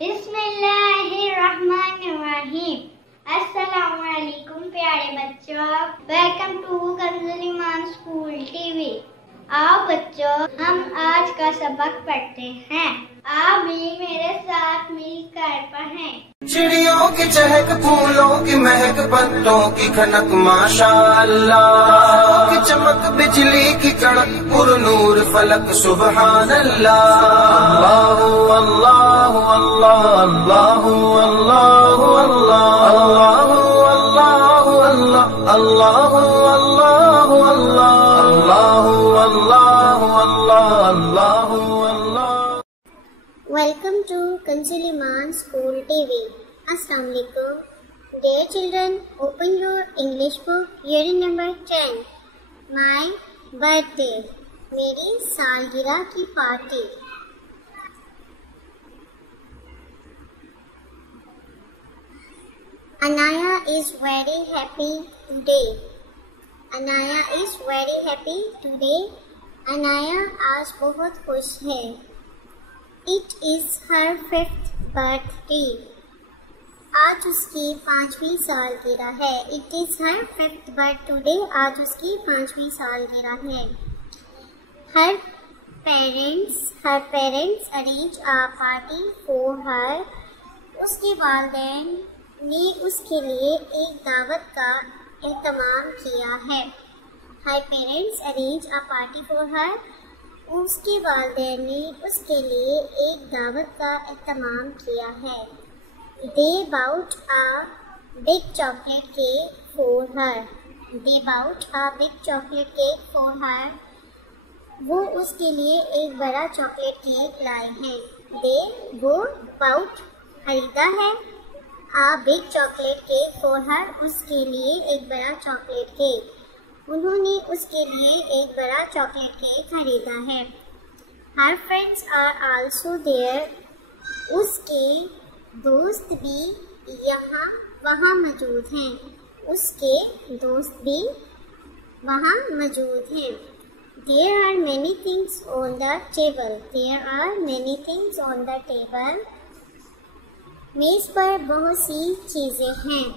बिस्मिल्लाहिर्रहमानिर्रहीम। अस्सलामुअलैकुम प्यारे बच्चों, welcome to Kanzul Iman school TV. आओ बच्चों, हम आज का सबक पढ़ते हैं। आप भी मेरे साथ मिलकर पढ़ें। चिड़ियों की चहक, फूलों की महक, पत्तों की खनक, माशाअल्लाह की चमक, बिजली की कड़क, पुरनूर फलक, सुबहान अल्लाह। अल्लाहु अल्लाहु अल्लाह, अल्लाहु अल्लाहु अल्लाह, अल्लाहु अल्लाहु अल्लाह, अल्लाहु अल्लाहु अल्लाह, अल्लाहु अल्लाहु अल्लाह, अल्लाहु अल्लाह। Welcome to Kanzul Iman School TV. Assalamu alaikum. Dear children, open your English book, hearing number 10. My birthday. मेरी सालगिरह की party. Anaya is very happy today. Anaya is very happy today. Anaya आज बहुत खुश है। It is her 5th birthday. आज उसकी 5वीं सालगिरह है। It is her 5th birthday today. आज उसकी 5वीं सालगिरह है। Her parents arrange a party for her. उसके वालिदैन ने उसके लिए एक दावत का एहतमाम किया है। Her parents arrange a party for her. उसके वालिदैन ने उसके लिए एक दावत का एहतमाम किया है। They bought a big chocolate cake for her. They bought a big chocolate cake for her. वो उसके लिए एक बड़ा चॉकलेट केक लाए हैं। वो bought खरीदा है। A big chocolate cake for her. उसके लिए एक बड़ा चॉकलेट केक। उन्होंने उसके लिए एक बड़ा चॉकलेट केक खरीदा है। Her friends are also there. उसके दोस्त भी वहाँ मौजूद हैं। उसके दोस्त भी वहाँ मौजूद हैं। There are many things on the table. There are many things on the table. मेज पर बहुत सी चीज़ें हैं।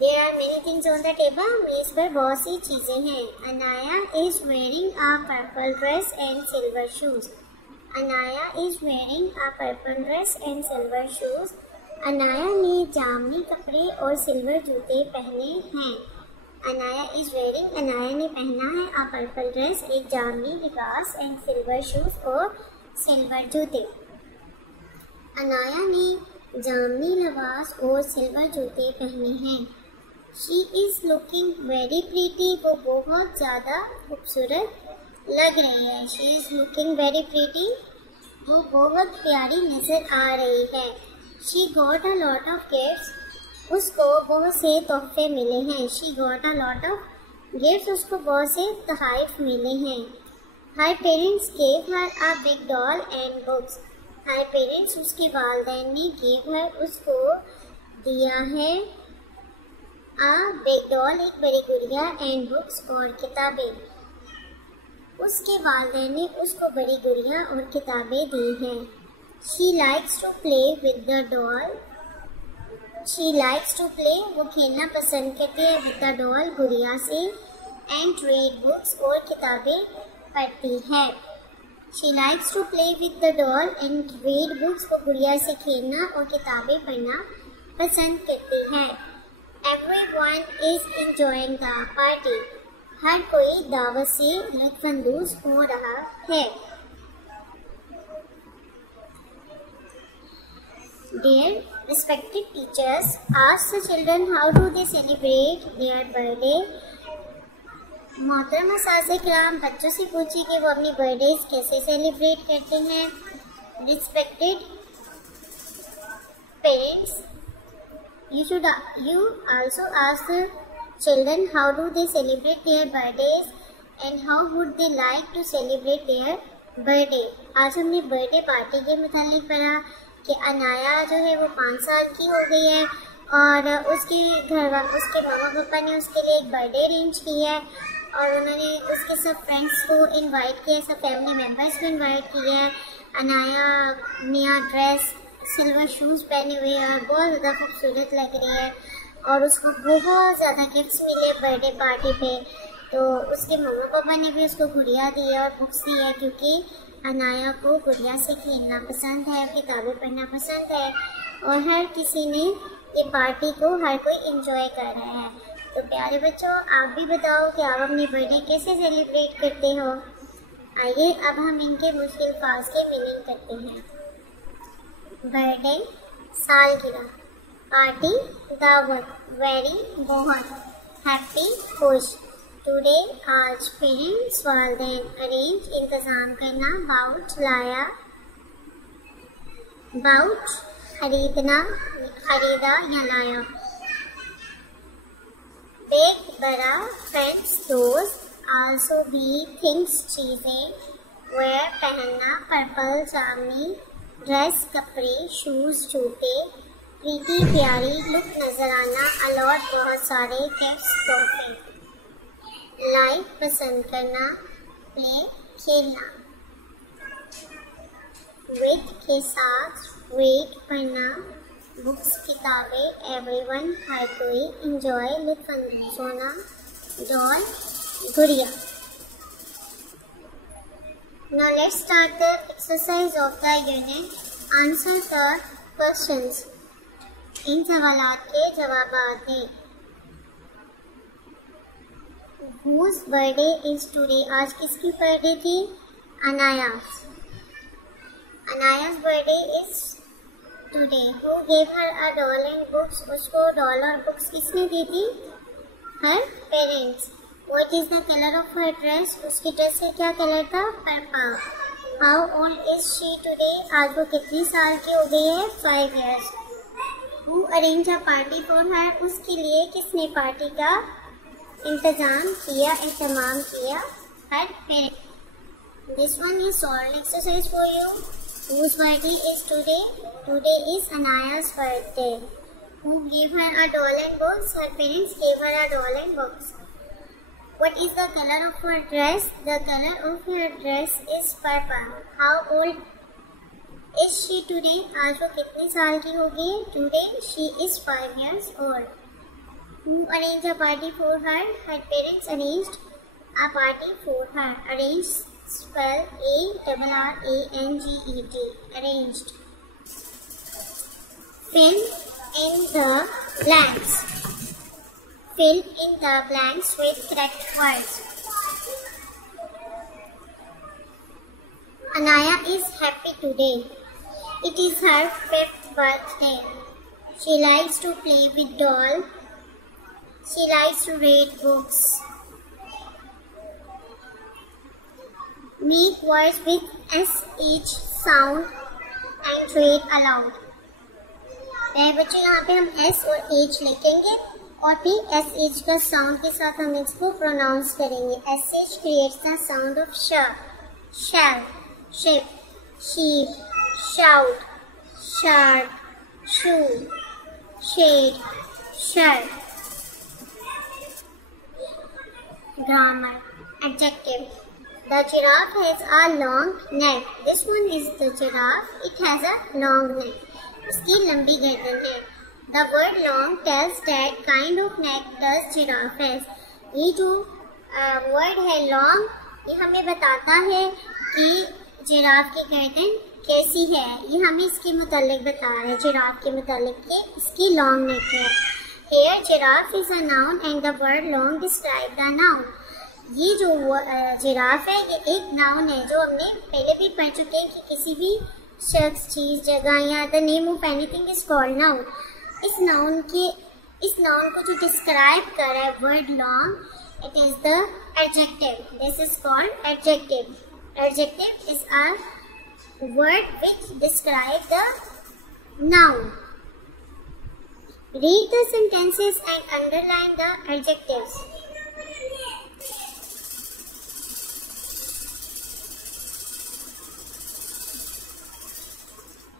There are many things on the table. मेज पर बहुत सी चीजें हैं। Anaya is wearing a purple dress and silver shoes. Anaya is wearing a purple dress and silver shoes. Anaya ने जामनी कपड़े और सिल्वर जूते पहने हैं। Anaya is wearing. Anaya ने पहना है a purple dress, एक जामनी लिबास, and silver shoes और सिल्वर जूते। Anaya ने जामनी लिबास और सिल्वर जूते पहने हैं। She is looking very pretty. वो बहुत ज़्यादा खूबसूरत लग रही है। She is looking very pretty. वो बहुत प्यारी नज़र आ रही है। She got a lot of gifts. उसको बहुत से तोहफे मिले हैं। She got a lot of gifts. उसको बहुत से तोहफ़े मिले हैं। Her parents gave her a big doll and books. Her parents उसके वालिदैन ने gave her उसको दिया है a big doll, एक बड़ी गुड़िया, and books और किताबें। उसके वालिदैन ने उसको बड़ी गुड़िया और किताबें दी हैं। She likes to play with the doll. She likes to play, वो खेलना पसंद करती है, with the doll, गुड़िया से, and read books और किताबें पढ़ती है। She likes to play with the doll and read books, वो गुड़िया से खेलना और किताबें पढ़ना पसंद करती है। Everyone is enjoying the party. हर कोई दावत से लुत्फ़अंदोज़ हो रहा है। Dear respected teachers, ask the children how do they celebrate their birthday. मोहतरम असातिज़ा-ए-किराम, बच्चों से पूछिए कि वो अपनी बर्थडेज कैसे सेलिब्रेट करते हैं। Respected parents, you also ask the children how do they celebrate their birthdays and how would they like to celebrate their birthday. आज हमने बर्थडे पार्टी के मुतालिक पढ़ा कि अनाया जो है वो 5 साल की हो गई है और उसके मामा पापा ने उसके लिए एक बर्थडे अरेंज किया है और उन्होंने उसके सब फ्रेंड्स को इनवाइट किया, सब फैमिली मेम्बर्स को इनवाइट किया है। अनाया नया ड्रेस सिल्वर शूज पहने हुए है और बहुत ज़्यादा खूबसूरत लग रही है और उसको बहुत ज़्यादा गिफ्ट्स मिले बर्थडे पार्टी पे। तो उसके मम्मा पापा ने भी उसको गुड़िया दी है और बुक्स दी है, क्योंकि अनाया को गुड़िया से खेलना पसंद है, किताबें पढ़ना पसंद है और हर किसी ने ये पार्टी को हर कोई एंजॉय कर रहा है। तो प्यारे बच्चों, आप भी बताओ कि आप अपनी बर्थडे कैसे सेलिब्रेट करते हो। आइए अब हम इनके मुश्किल अल्फाज के मीनिंग करते हैं। बर्थडे सालगिरह, पार्टी दावत, वेरी बहुत, हैप्पी खुश, टुडे आज, पेरेंट्स वालिदैन, अरेंज इंतज़ाम करना, बाउट लाया, बाउट खरीदना, खरीदा या लाया, बिग बड़ा, फ्रेंड्स दोस्त, आल्सो भी थिंग्स चीज़ें, वेयर पहनना, पर्पल चांदनी, ड्रेस कपड़े, शूज़ जूते, प्रीति प्यारी, लुक नजर आना, अलॉट बहुत सारे, गिफ्ट्स तोहफे, लाइक पसंद करना, प्ले खेलना, विद के साथ, वेट पढ़ना, बुक्स किताबें, एवरीवन हर कोई, एंजॉय लुत्फ होना, जॉय गुड़िया। Now let's start the exercise of the unit. Answer the questions. इन सवालात के जवाब दें। Whose birthday is today? आज किसकी बर्थडे थी? Anaya's. Anaya's birthday is today. Who gave her a doll and books? उसको डॉल और बुक्स किसने दी थी? Her parents. What is the color of her dress? उसकी ड्रेस का क्या कलर था? Purple. How old is she today? आज वो कितनी साल की हो गई है? 5 years. Who arranged a party for her? उसके लिए किसने पार्टी का इंतजाम किया, एहतमाम किया? Her parents. This one is solved exercise for you. Whose birthday is today? Today is Anaya's birthday. Who gave her a doll and books? Her parents gave her a doll and books. What is the color of her dress? The color of her dress is purple. How old is she today? आज वो कितने साल की होगी? Today she is 5 years old. Who arranged a party for her? Her parents arranged a party for her. Arranged spell A-R-R-A-N-G-E-D. Arranged. Fill in the blanks. Fill in the blanks with correct words. Anaya is happy today. It is her 5th birthday. She likes to play with doll. She likes to read books. Make words with SH sound and read aloud. बच्चों यहाँ पे हम S और H लिखेंगे और फिर SH का sound के साथ हम इसको प्रोनाउंस करेंगे। SH creates the sound of sh, shell, ship, sheep, shout, shark, shoe, shade, shirt. Grammar. Adjective. The giraffe has a long neck. This one is the giraffe. It has a long neck. इसकी लंबी गर्दन है। The word long tells that kind of neck does giraffe has. ये जो word है long, ये हमें बताता है कि जिराफ की गर्दन कैसी है। ये हमें इसके मुतालिक बता रहा है, जिराफ के मुतालिक कि इसकी long neck है। Here giraffe is a noun and the word long describe the noun. ये जो जिराफ है ये एक नाउन है जो हमने पहले भी पढ़ चुके हैं कि किसी भी शख्स, चीज, जगह या the name of anything is called noun. इस नाउन को जो डिस्क्राइब कर रहा है word long, it is the adjective. This is called adjective. Adjective is a word which describe the noun. Read the sentences and underline the adjectives.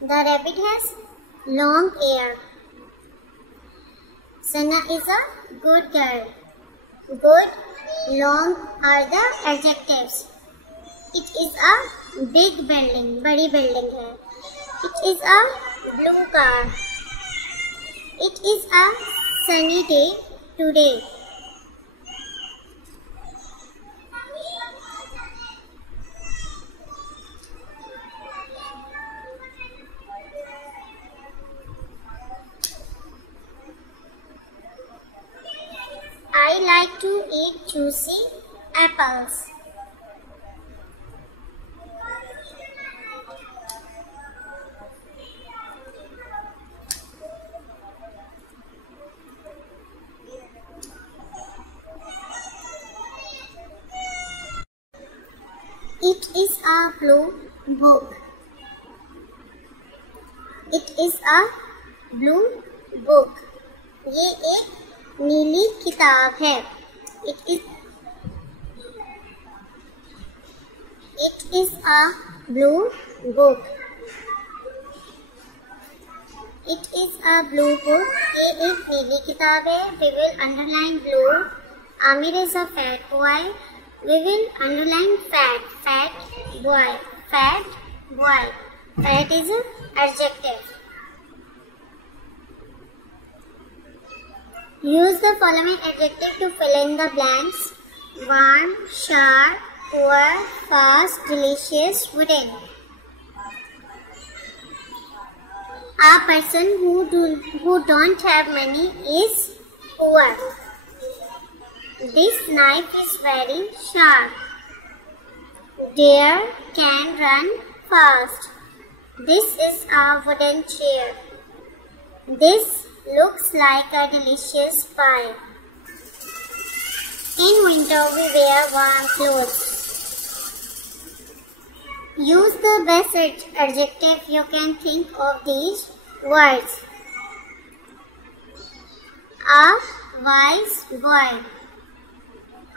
The rabbit has long hair. Sana is a good girl. Good, long are the adjectives. It is a big building. बड़ी building है। It is a blue car. It is a sunny day today. I like to eat juicy apples. It is a blue book. It is a blue book. ये एक नीली किताब है. It is a blue book. It is a blue book. ये एक नीली किताब है. We will underline blue. Amir is a fat boy. We will underline fat. Fat boy. Fat boy. Fat is an adjective. Use the following adjective to fill in the blanks. Warm, sharp, poor, fast, delicious, wooden. A person who don't have money is poor. This knife is very sharp. Deer can run fast. This is a wooden chair. This looks like a delicious pie. In winter we wear warm clothes. Use the best adjective you can think of these words. A wise boy.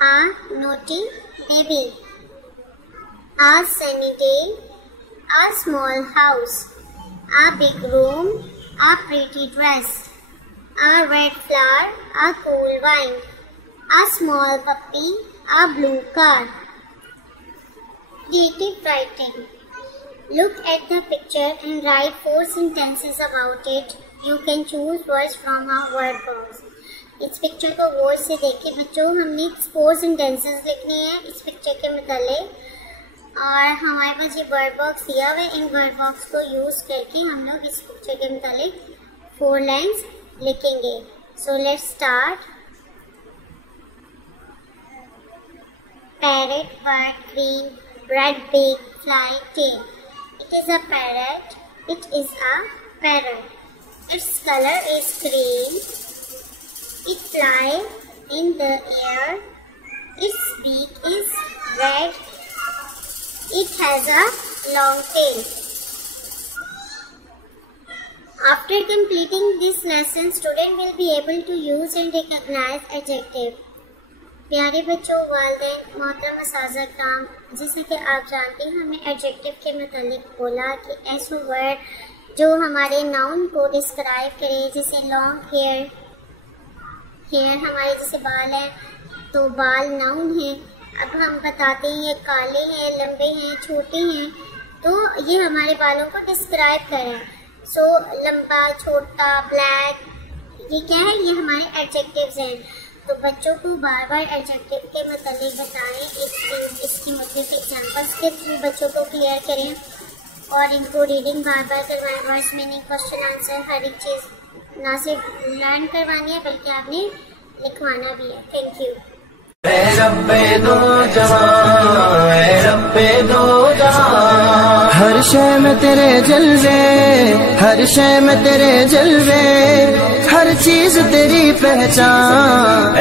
A naughty baby. A sunny day. A small house. A big room. A pretty dress. A red flower. A cool wine. A small puppy. A blue car. Creative writing. Look at the picture and write 4 sentences about it. You can choose words from our word box. इस picture को गौर से देखिए बच्चों. हमने 4 sentences लिखने हैं इस picture के मुतालिक और हमारे पास ये वर्ड बॉक्स दिया हुआ है. इन वर्ड बॉक्स को यूज करके हम लोग इस पिक्चर के मुतालिक 4 लाइन्स लिखेंगे. So let's start. Parrot, bird, green, red big, fly, tail. It is a parrot. It is a parrot. Its colour is green. It flies in the air. Its beak is red. It has a long tail. After completing this lesson, student will be able to use and recognize adjective. प्यारे बच्चों, वालिदैन, मोहतरम असातिज़ा किराम, जैसा कि आप जानते हैं हमने एडजेक्टिव के मुतालिक बोला कि ऐसे वर्ड जो हमारे नाउन को डिस्क्राइब करे. जैसे लॉन्ग हेयर. हेयर हमारे जैसे बाल हैं तो बाल नाउन है. अब हम बताते हैं ये काले हैं, लंबे हैं, छोटे हैं, तो ये हमारे बालों को डिस्क्राइब कर रहे हैं. सो लंबा, छोटा, ब्लैक, ये क्या है? ये हमारे एडजेक्टिव्स हैं. तो बच्चों को बार बार एडजेक्टिव के मतलब बताएं. इसकी मुख्तलिफ एग्जाम्पल्स के थ्रू बच्चों को क्लियर करें और इनको रीडिंग बार बार करवाएं. वर्ड्स मीनिंग, क्वेश्चन आंसर, हर एक चीज़ ना सिर्फ लर्न करवानी है बल्कि आपने लिखवाना भी है. Thank you. हर शय में तेरे जलवे, हर शय में तेरे जलवे, हर चीज तेरी पहचान.